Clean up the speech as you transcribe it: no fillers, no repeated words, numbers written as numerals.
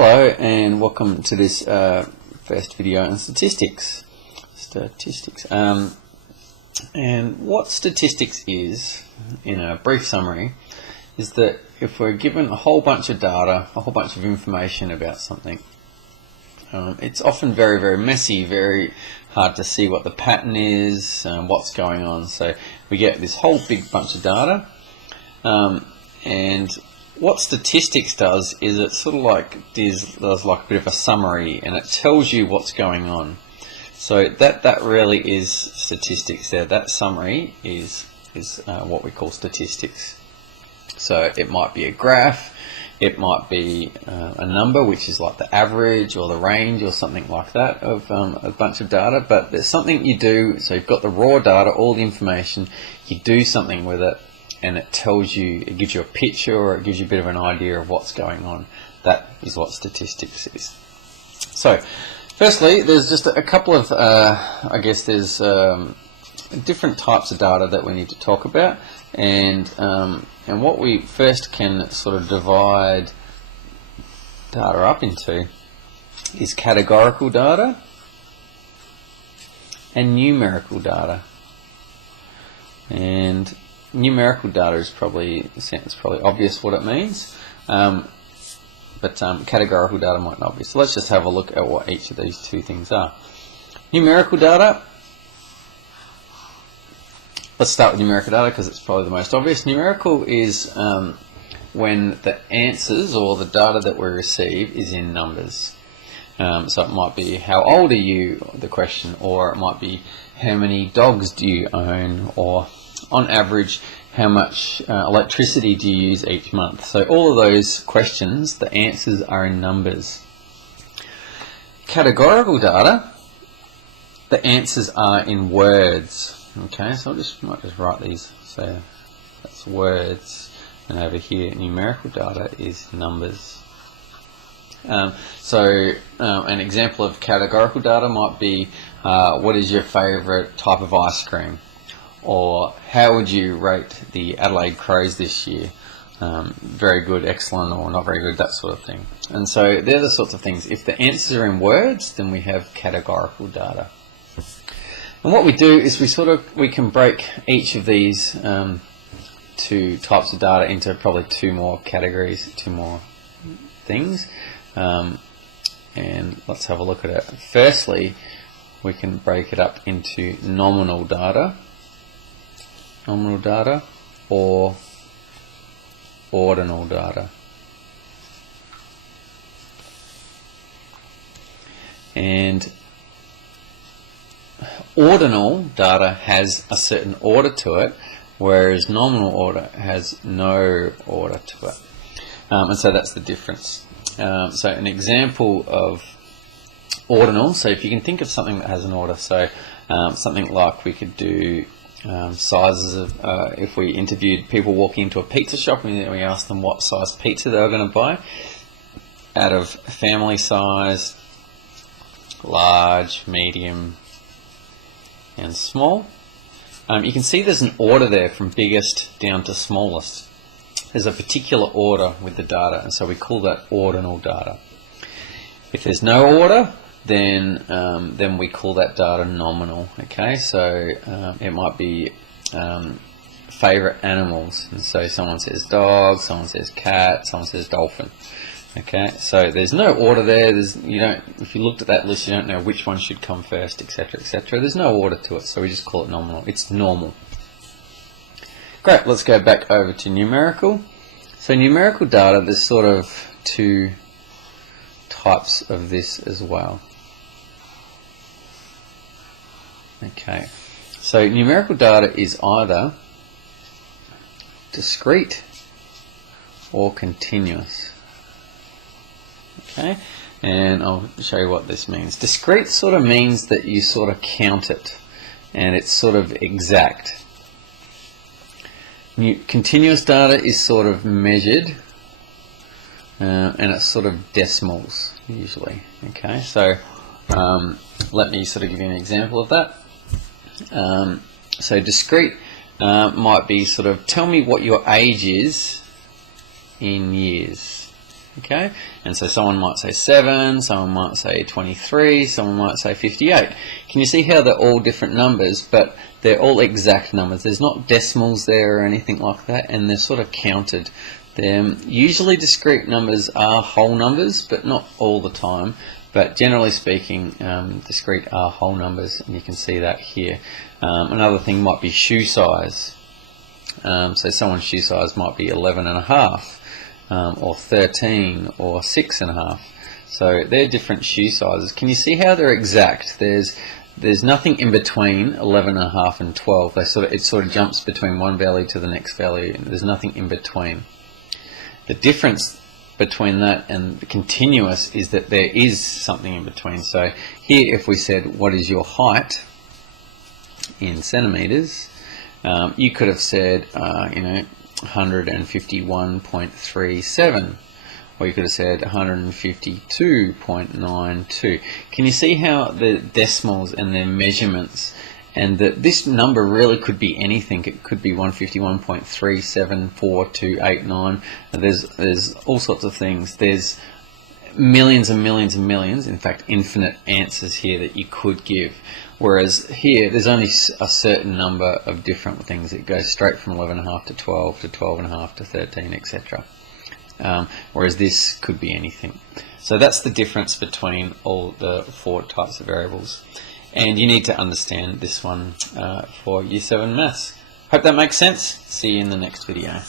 Hello and welcome to this first video on statistics. And what statistics is, in a brief summary, is that if we're given a whole bunch of data, a whole bunch of information about something, it's often very, very messy, very hard to see what the pattern is, what's going on. So we get this whole big bunch of data, and what statistics does is it sort of like does like a bit of a summary, and it tells you what's going on. So that really is statistics there. That summary is what we call statistics. So it might be a graph, it might be a number, which is like the average or the range or something like that of a bunch of data, but there's something you do. So you've got the raw data, all the information, you do something with it, and it tells you, it gives you a picture, or it gives you a bit of an idea of what's going on. That is what statistics is. So firstly, there's just a couple of I guess there's different types of data that we need to talk about, and what we first can sort of divide data up into is categorical data and numerical data. And numerical data is probably, it's probably obvious what it means, but categorical data might not be. So let's just have a look at what each of these two things are. Numerical data, let's start with numerical data because it's probably the most obvious. Numerical is when the answers or the data that we receive is in numbers. So it might be how old are you, the question, or it might be how many dogs do you own, or on average how much electricity do you use each month. So all of those questions, the answers are in numbers. Categorical data, the answers are in words. Okay, so I might just write these. So that's words, and over here numerical data is numbers. An example of categorical data might be what is your favourite type of ice cream, or how would you rate the Adelaide Crows this year? Very good, excellent, or not very good, that sort of thing. And so they're the sorts of things. If the answers are in words, then we have categorical data. And what we do is we can break each of these two types of data into probably two more categories, two more things. And let's have a look at it. Firstly, we can break it up into nominal data or ordinal data. And ordinal data has a certain order to it, whereas nominal order has no order to it. And so that's the difference. So an example of ordinal, so if you can think of something that has an order, so something like we could do sizes of, if we interviewed people walking into a pizza shop and we asked them what size pizza they were going to buy, out of family size, large, medium and small, you can see there's an order there from biggest down to smallest. There's a particular order with the data, and so we call that ordinal data. If there's no order, then we call that data nominal. Okay, so it might be favorite animals, and so someone says dog, someone says cat, someone says dolphin. Okay, so there's no order there. If you looked at that list, you don't know which one should come first, etc., etc. There's no order to it, so we just call it nominal. It's normal. Great, let's go back over to numerical. So numerical data, there's sort of two types of this as well. Okay, so numerical data is either discrete or continuous. Okay, and I'll show you what this means. Discrete sort of means that you sort of count it, and it's sort of exact. Continuous data is sort of measured, and it's sort of decimals usually. Okay, so let me sort of give you an example of that. So discrete might be sort of, tell me what your age is in years. Okay, and so someone might say 7, someone might say 23, someone might say 58. Can you see how they're all different numbers, but they're all exact numbers? There's not decimals there or anything like that, and they're sort of counted. Usually discrete numbers are whole numbers, but not all the time. But generally speaking, discrete are whole numbers, and you can see that here. Another thing might be shoe size. So someone's shoe size might be 11.5. Or 13 or 6.5. So they're different shoe sizes. Can you see how they're exact? There's nothing in between 11.5 and 12. It sort of jumps between one value to the next value. There's nothing in between. The difference between that and the continuous is that there is something in between. So here, if we said, what is your height in centimeters, you could have said, 151.37, or you could have said 152.92. Can you see how the decimals and their measurements, and that this number really could be anything? It could be 151.374289. There's all sorts of things. There's millions and millions and millions, in fact infinite answers here that you could give. Whereas here, there's only a certain number of different things. It goes straight from 11.5 to 12 to 12.5 to 13, etc. Whereas this could be anything. So that's the difference between all the 4 types of variables. And you need to understand this one for Year 7 Maths. Hope that makes sense. See you in the next video.